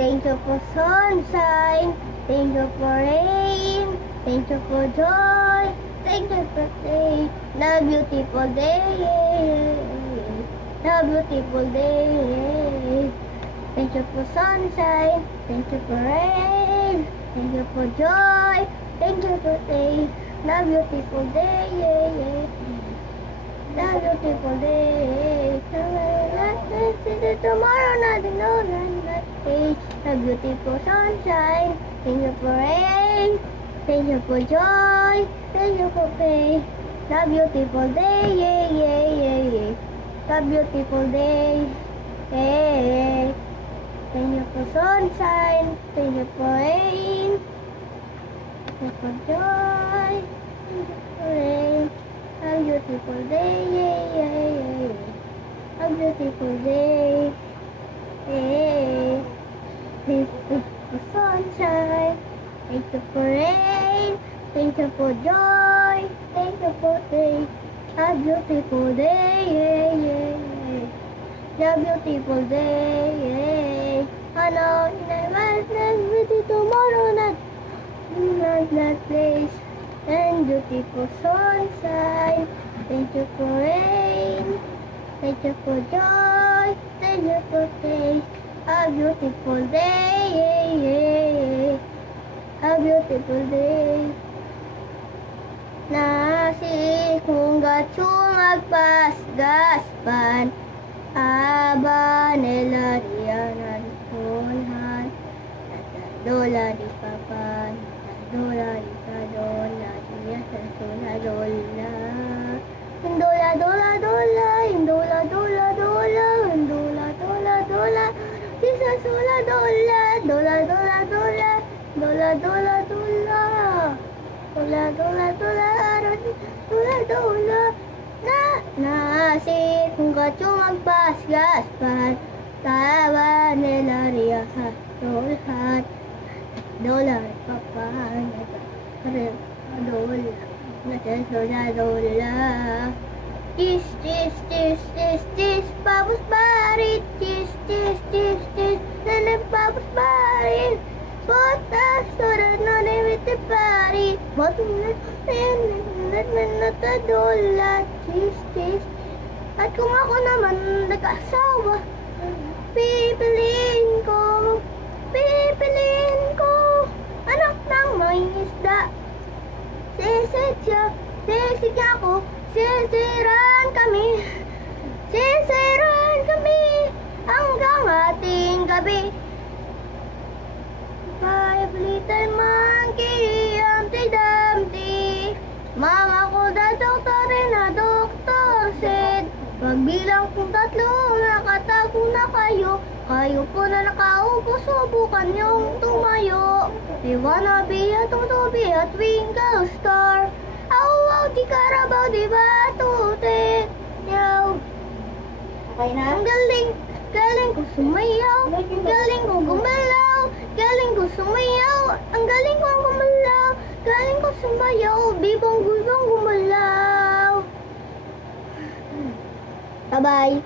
Thank you for sunshine. Thank you for rain. Thank you for joy. Thank you for day. The beautiful day. The beautiful day. Thank you for sunshine. Thank you for rain. Thank you for joy. Thank you for day. The beautiful day. The beautiful day. Tomorrow nothing no night. The beautiful sunshine. Thank you for rain. Thank you for joy. Thank you for day. The beautiful day. The beautiful day. Thank you for sunshine. Thank you for rain. Thank you for joy. Thank you for rain. A beautiful day. A beautiful day. Thank you for sunshine. Thank you for rain. Thank you for joy. Thank you for day. A beautiful day. A beautiful day. I know in a with you tomorrow night. That place. And beautiful sunshine. Thank you for rain. Thank you for joy. Thank you for day. A beautiful day. A beautiful day. Nasi kung gacung gaspan. Aba nila riyan punhan. Dola di papan. Dola di kadola. Diya sa sula dola. Dola dola dola. Dola dola dola. Dola dola dola. Sa sula dola. Dola dola dola. Dola dola dola. Dola dola dola. Dola dola. Nasi kung gacung gaspan. Tawa nila riyan dolhat. Dola papan. Dola. Nasa dola. Tis, tis, tis, tis, tis. Babus barit. Tis, tis, tis, tis. Nana babus barit. Botas, surat nane with pari. Botas, dola. Tis, tis. At kung ako naman nag-asawa, pipiliin ko anak ng may isda. Sisidya ko, sisiran kami hanggang ating gabi. 5 little monkey, Humpty Dumpty. Mama ko da doktor na doktor said, pagbilang kong 3, nakatago na kayo. Kayo po na nakaupo, subukan niyong tumayo. You wanna be a twinkle star. Aw, di Carabao, di Batutet. Okay na? Ang galing ko sumayaw. Galing ko gumalaw. Galing ko sumayaw. Ang galing ko gumalaw. Galing ko sumayaw. Bibong gumalaw. Bye-bye.